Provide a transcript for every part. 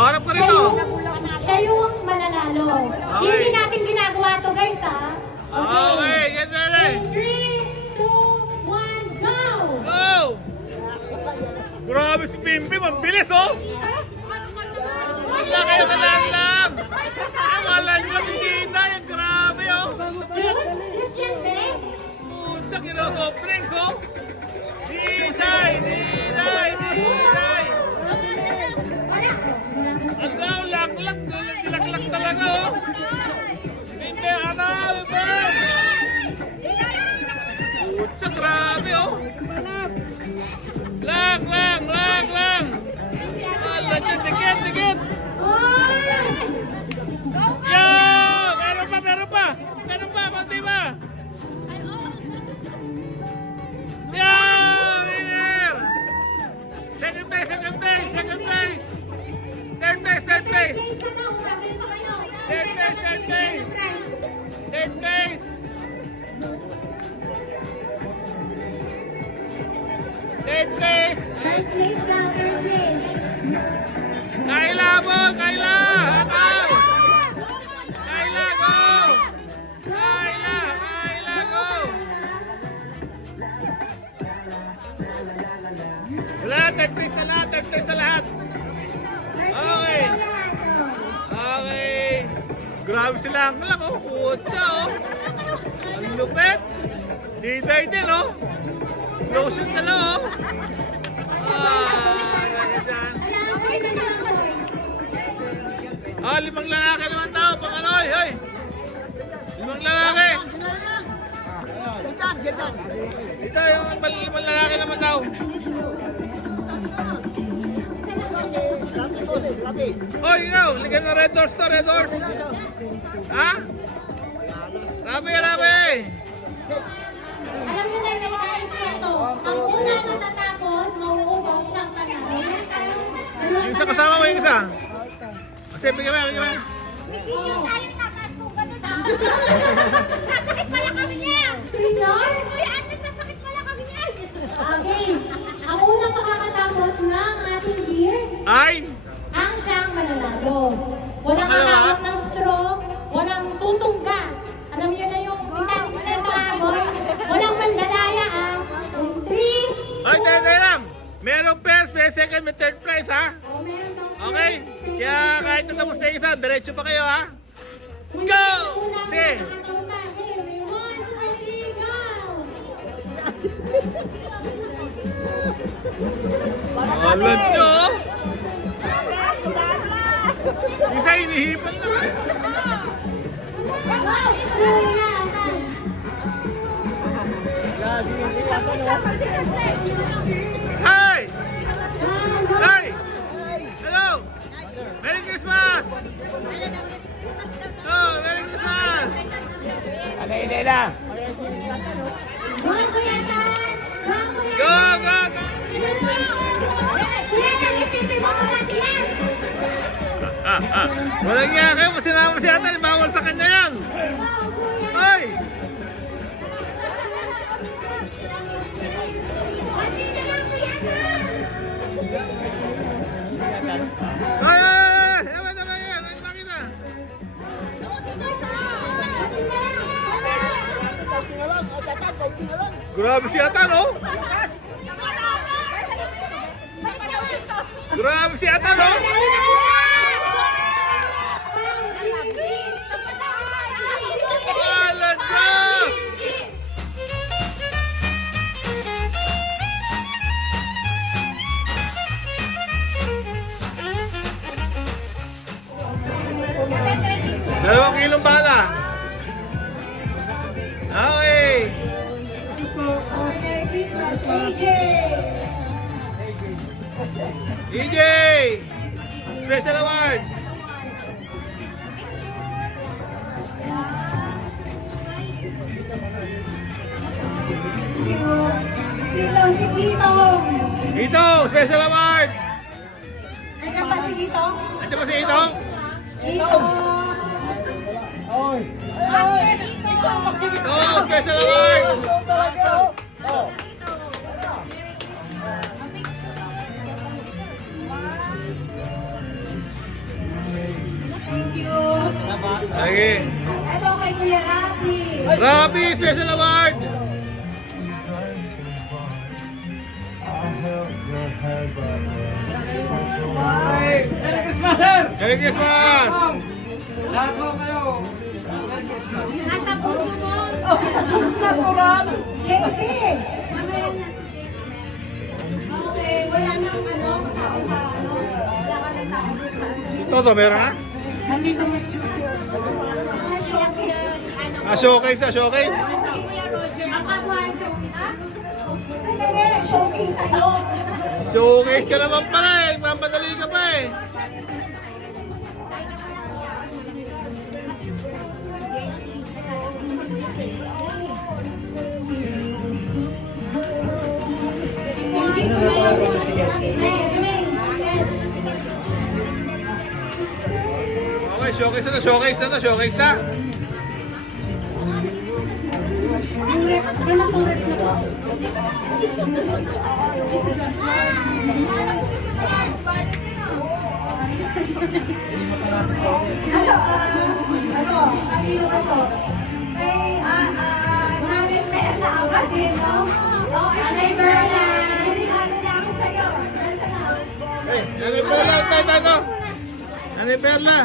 Harap ka rito. Siya yung mananalo. Okay. Hindi natin ginagawa to guys ha. Okay, get ready. 3, 2, 1, go! Go! Grabe si Bimbi, mabilis oh! Wala kayo kalang! Ay, wala nyo si Tita, yung grabe oh! Christian Beng? Putsa, kinosoft drinks oh! Dinay! Dinay! Dinay! Ano, laklak! Laklak talaga oh! Bimbi, ano? Bimbi! Putsa, grabe oh! Lang! Wala nyo, dikit! Yo! Meron pa! Konti pa! Yo! Winner! Second place! Third place! Third place! Third place! Third place daw, third place. Kayla po! Kayla! Hataw! Kayla, go! Kayla, go! Wala, third place na lahat. Okay. Okay. Grabe sila ang lang, oh. Putsa, oh. Ang lupet. Diday din, oh. Lotion na lang, oh. Ah, 5 lalaki naman daw, pang ano, hoy. 5 lalaki. Ito, yung 5 lalaki naman daw. Oh, ikaw, ligyan ng Red Doors to, Red Doors. Ha? Rabi. Alam niyo na yung guys ito. Ang una na natapos, mauugaw siyang kanal. Yung isa kasama mo, yung isa. Kasi, bigyan mo. Senior tayo nataas ko ganun ah. Sasakit pala kami niya. Senior? Kuya Ate, sasakit pala kami niya. Okay. Ang unang makakatapos ng ating beer, Ay! ang siyang mananalo. Walang Pangalawa? hawak ng straw, walang tutungga. Alam niyo na yung mechanics na ito, boy. Walang mandalaya, ah. 3, Ay, tayo lang. Merong first, may second, may third prize, ha? oh, meron daw. Okay? Kaya kahit natapos na yung isa, diretso pa kayo, ha? Go! Sige! Alam nyo, oh. Yung isa hinihipan lang. Hi! Hi! Hello! Merry Christmas! Oh, Merry Christmas! Hindi lang. Go, go, go! Walang nga kayo, masinama si Atan, bawal sa kanya yan! Hoy! Ay! Naman yan! Ay, makita! Grabe si Atan, oh! Grabe si Atan, oh! Wala dyan! Dalawang kilong bala. Okay. DJ! Special award! Ito, special award! Nandiyan pa si Dito? Nandiyan ba si Ito? Dito. Master Dito. Ito, special award! Sige. Ito kay Kuya Rafi. Rafi, special award! Merry Christmas, sir! Merry Christmas! Lahat mo kayo. Nasa puso mo. Natural! JP. Okay, wala nang ano, tao sa ano. Wala ka ng tao sa Toto, meron na? Nandito mo siya. Ah, showcase na, showcase. Kuya Roger. Ang kagawa showcase, ha? Sandali, showcase ano? Showcase ka naman pala eh. Magmamadali ka pa eh. Okay, showcase na to, showcase na to, showcase na. Ano yung perla? Ito. Ano yung perla?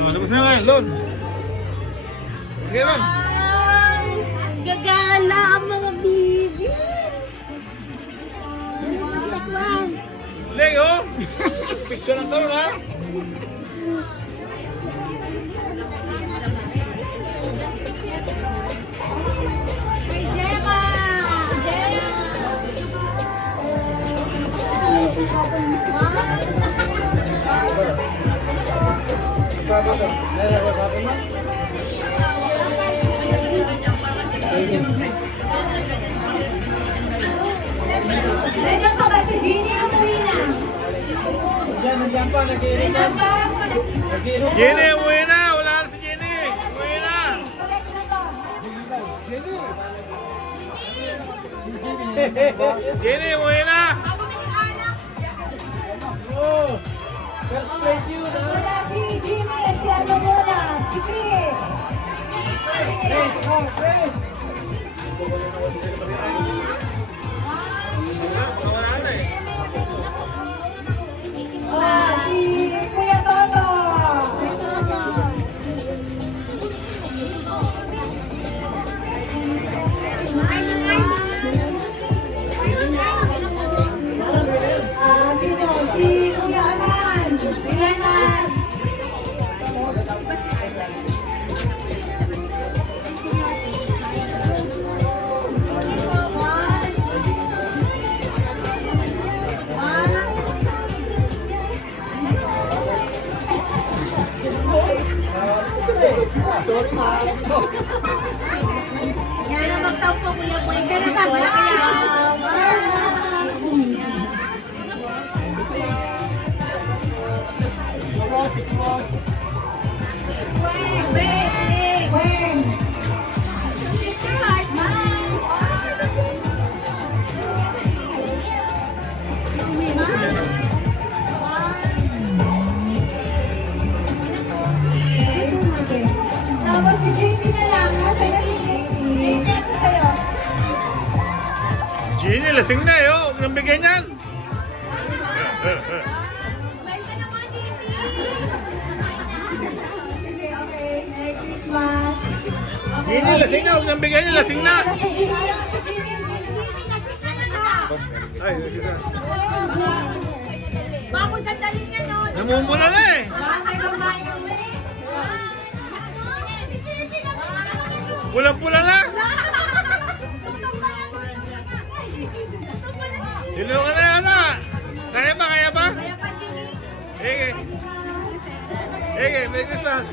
Oh, tapos na nga, Lon. Sige, Lon. Gagala ang mga bibi. Lay, oh. Picture ng karon, ha? Kay Gemma. Nandiyan pa ba si Jeannie o Marina? Nandiyan pa, nag-iinit. Nandiyan pa? Jenny, umuwi na. Wala na si Jenny. Umuwi na. Collect na to. Jenny, umuwi na. Oh, first place yun, ha? Wala si Jimmy at si ano muna, si Chris. Praise, oh, praise! Wala na eh. Si Kuya Toto. Si Kuya Aman. Kuya Aman. Yan ang magtawag po, Kuya Boy. Kaya na ba? Kaya. Tapos si JP na lang, sa'yo si JP. JP, ito sa'yo. Jenny, lasing na eh. Oh. Huwag nang bigyan yan. Smile ka naman, JP. Sige, okay. Merry Christmas. Jenny, lasing na. Huwag nang bigyan yan. Lasing na. Si JP, lasing ka na na. Ay, lasing na. Bakit sandali niya, no? Namumula na eh. Bakit babae ka ulit? Pulang-pula na. Dilo ka na yata. Kaya ba? Kaya ba? Ege. Ege, Merry Christmas.